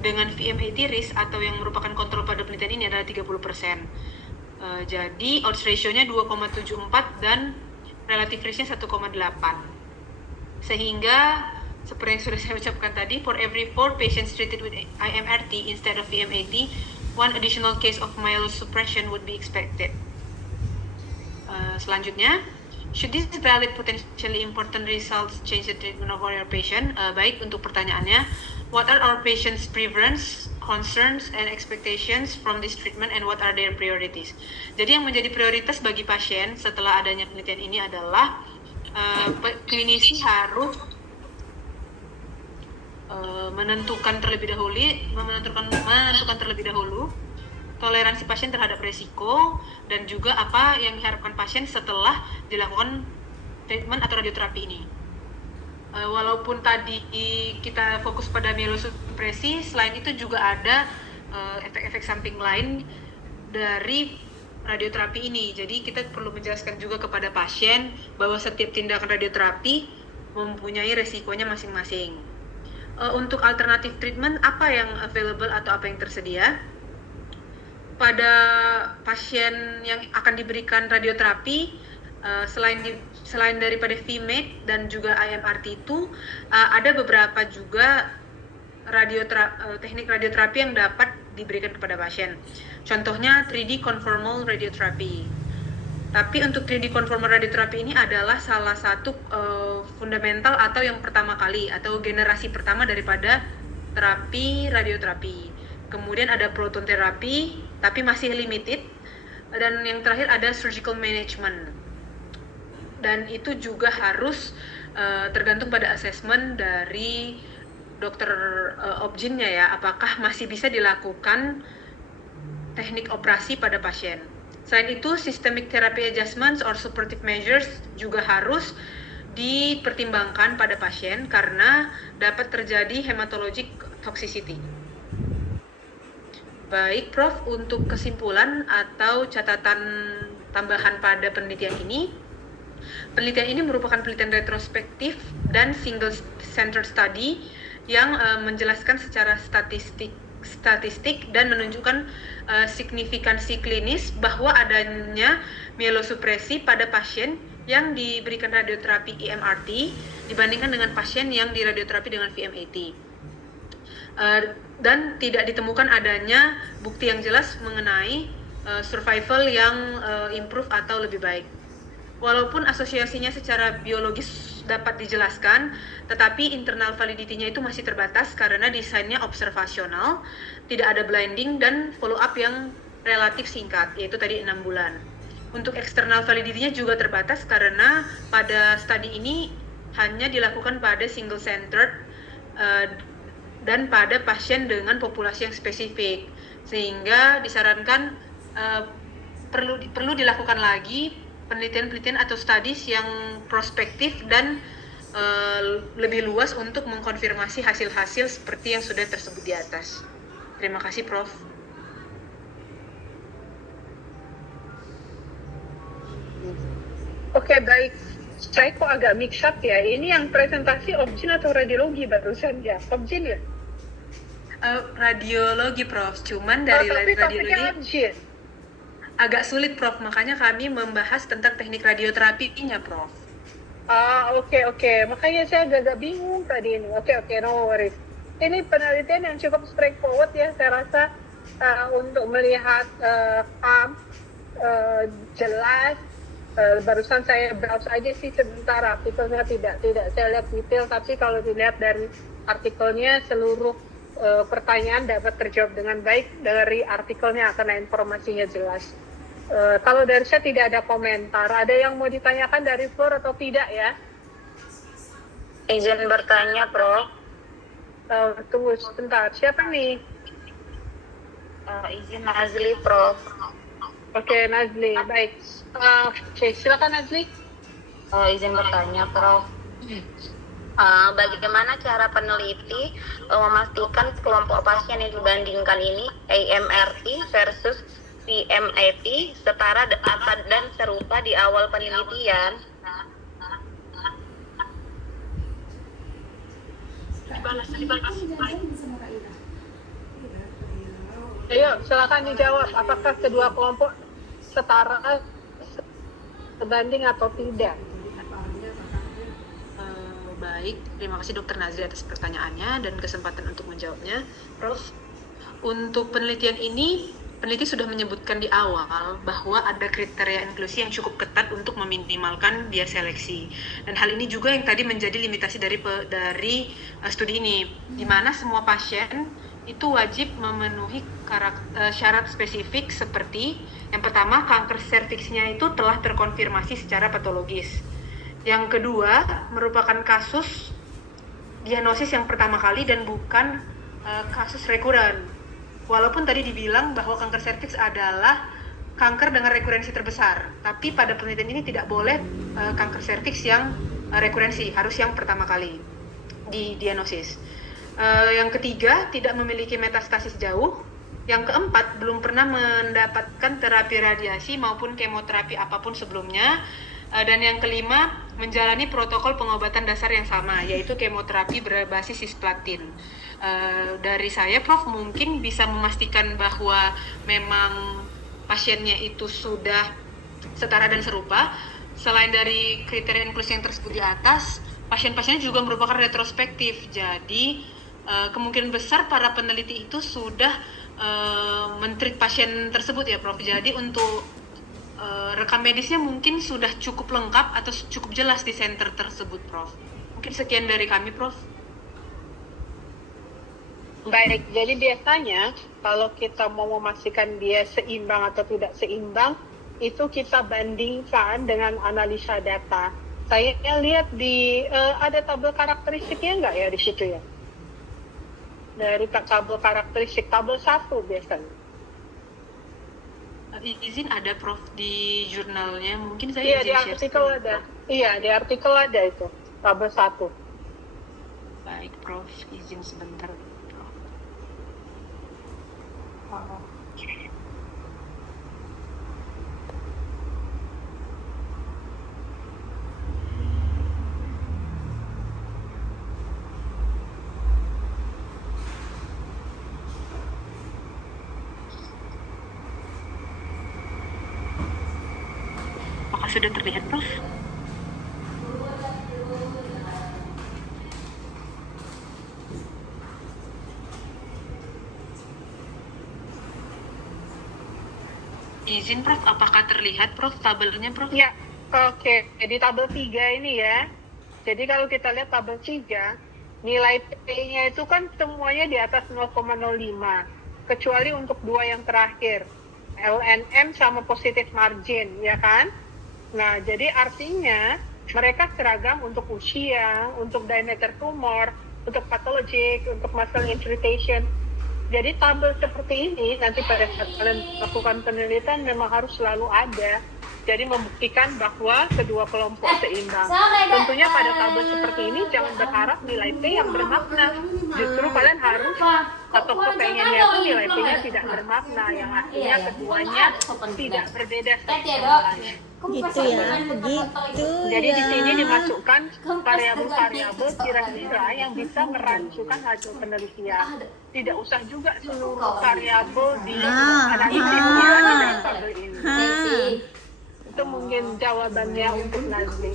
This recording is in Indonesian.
dengan VM80 risk atau yang merupakan kontrol pada penelitian ini adalah 30%. Jadi odds ratio-nya 2,74 dan relative risk-nya 1,8. Sehingga seperti yang sudah saya ucapkan tadi, for every 4 patients treated with IMRT instead of VM80, one additional case of myelosuppression would be expected. Selanjutnya, should this valid potentially important results change the treatment of our patient? Baik, untuk pertanyaannya, what are our patients' preference, concerns, and expectations from this treatment, and what are their priorities? Jadi yang menjadi prioritas bagi pasien setelah adanya penelitian ini adalah klinisi harus menentukan terlebih dahulu toleransi pasien terhadap resiko dan juga apa yang diharapkan pasien setelah dilakukan treatment atau radioterapi ini. Walaupun tadi kita fokus pada mielosupresi, selain itu juga ada efek-efek samping lain dari radioterapi ini. Jadi kita perlu menjelaskan juga kepada pasien bahwa setiap tindakan radioterapi mempunyai resikonya masing-masing. Untuk alternatif treatment, apa yang available atau apa yang tersedia? Pada pasien yang akan diberikan radioterapi, selain daripada VMAT dan juga IMRT itu, ada beberapa juga teknik radioterapi yang dapat diberikan kepada pasien. Contohnya 3D conformal radiotherapy. Tapi untuk 3D conformal radiotherapy ini adalah salah satu fundamental atau yang pertama kali atau generasi pertama daripada radioterapi. Kemudian ada proton terapi, tapi masih limited. Dan yang terakhir ada surgical management. Dan itu juga harus tergantung pada assessment dari dokter obginnya ya, apakah masih bisa dilakukan teknik operasi pada pasien. Selain itu, systemic therapy adjustments or supportive measures juga harus dipertimbangkan pada pasien karena dapat terjadi hematologic toxicity. Baik, Prof, untuk kesimpulan atau catatan tambahan pada penelitian ini, penelitian ini merupakan penelitian retrospektif dan single center study yang menjelaskan secara statistik dan menunjukkan signifikansi klinis bahwa adanya mielosupresi pada pasien yang diberikan radioterapi IMRT dibandingkan dengan pasien yang diradioterapi dengan VM80. Dan tidak ditemukan adanya bukti yang jelas mengenai survival yang improve atau lebih baik. Walaupun asosiasinya secara biologis dapat dijelaskan, tetapi internal validity-nya itu masih terbatas karena desainnya observasional, tidak ada blinding, dan follow-up yang relatif singkat, yaitu tadi 6 bulan. Untuk external validity-nya juga terbatas karena pada studi ini hanya dilakukan pada single-centered dan pada pasien dengan populasi yang spesifik, sehingga disarankan perlu dilakukan lagi penelitian-penelitian atau studies yang prospektif dan lebih luas untuk mengkonfirmasi hasil-hasil seperti yang sudah tersebut di atas. Terima kasih, Prof. Oke, baik. Saya kok agak mix up ya. Ini yang presentasi obgyn atau radiologi barusan ya? Obgyn ya? Radiologi, Prof. Cuman dari radiologi obgyn. Agak sulit, Prof. Makanya kami membahas tentang teknik radioterapinya, Prof. Oke. Makanya saya agak bingung tadi ini. Oke, no worries. Ini penelitian yang cukup straightforward ya, saya rasa untuk melihat jelas. Barusan saya browse aja sih sebentar, artikelnya tidak saya lihat detail, tapi kalau dilihat dari artikelnya seluruh pertanyaan dapat terjawab dengan baik dari artikelnya karena informasinya jelas. Kalau dari saya tidak ada komentar. Ada yang mau ditanyakan dari floor atau tidak ya? Izin bertanya, Prof. Tunggu sebentar. Siapa nih? Izin Nazli, Prof. Oke, Nazli. Baik. Oke, silakan Nazli. Izin bertanya, Prof. Bagaimana cara peneliti memastikan kelompok pasien yang dibandingkan ini AMRT versus VM80 setara dan serupa di awal penelitian? silakan dijawab. Apakah kedua kelompok setara, sebanding atau tidak? Baik, terima kasih Dr. Nazri atas pertanyaannya dan kesempatan untuk menjawabnya. Prof, untuk penelitian ini, peneliti sudah menyebutkan di awal bahwa ada kriteria inklusi yang cukup ketat untuk meminimalkan bias seleksi. Dan hal ini juga yang tadi menjadi limitasi dari studi ini, di mana semua pasien itu wajib memenuhi syarat spesifik seperti yang pertama, kanker serviksnya itu telah terkonfirmasi secara patologis. Yang kedua, merupakan kasus diagnosis yang pertama kali dan bukan kasus rekuren. Walaupun tadi dibilang bahwa kanker serviks adalah kanker dengan rekurensi terbesar, tapi pada penelitian ini tidak boleh kanker serviks yang rekurensi, harus yang pertama kali di diagnosis. Yang ketiga, tidak memiliki metastasis jauh. Yang keempat, belum pernah mendapatkan terapi radiasi maupun kemoterapi apapun sebelumnya. Dan yang kelima, menjalani protokol pengobatan dasar yang sama, yaitu kemoterapi berbasis cisplatin. Dari saya, Prof, mungkin bisa memastikan bahwa memang pasiennya itu sudah setara dan serupa. Selain dari kriteria inklusi yang tersebut di atas, pasien-pasiennya juga merupakan retrospektif. Jadi, kemungkinan besar para peneliti itu sudah men-treat pasien tersebut ya, Prof. Jadi untuk rekam medisnya mungkin sudah cukup lengkap atau cukup jelas di center tersebut, Prof. Mungkin sekian dari kami, Prof. Baik, jadi biasanya kalau kita mau memastikan dia seimbang atau tidak seimbang, itu kita bandingkan dengan analisa data. Saya lihat di ada tabel karakteristiknya nggak ya di situ ya? Dari tabel karakteristik, tabel 1 biasanya. Izin ada, Prof, di jurnalnya. Mungkin saya Iya, izin di share artikel screen, ada. Prof. Iya, di artikel ada itu, tabel 1. Baik, Prof. Izin sebentar, Prof. Apakah sudah terlihat, Prof? Izin, Prof, apakah terlihat, Prof, tabelnya, Prof? Ya, oke. Jadi tabel 3 ini ya. Jadi kalau kita lihat tabel 3, nilai P-nya itu kan semuanya di atas 0,05. Kecuali untuk dua yang terakhir. LNM sama positif margin, ya kan? Nah, jadi artinya mereka seragam untuk usia, untuk diameter tumor, untuk patologik, untuk muscle infiltration. Jadi tabel seperti ini nanti pada saat kalian lakukan penelitian memang harus selalu ada. Jadi membuktikan bahwa kedua kelompok seimbang. Tentunya pada tabel seperti ini jangan berharap nilai P yang bermakna. Justru kalian harus atau kepengennya itu nilai P-nya tidak bermakna, yang artinya keduanya tidak berbeda satu sama lain. Gitu ya, begitu. Jadi ya. di sini dimasukkan variabel-variabel kira-kira yang bisa merancukan hasil penelitian. Tidak usah juga seluruh variabel di analisis di dalam tabel ini. Itu mungkin jawabannya untuk Nazli.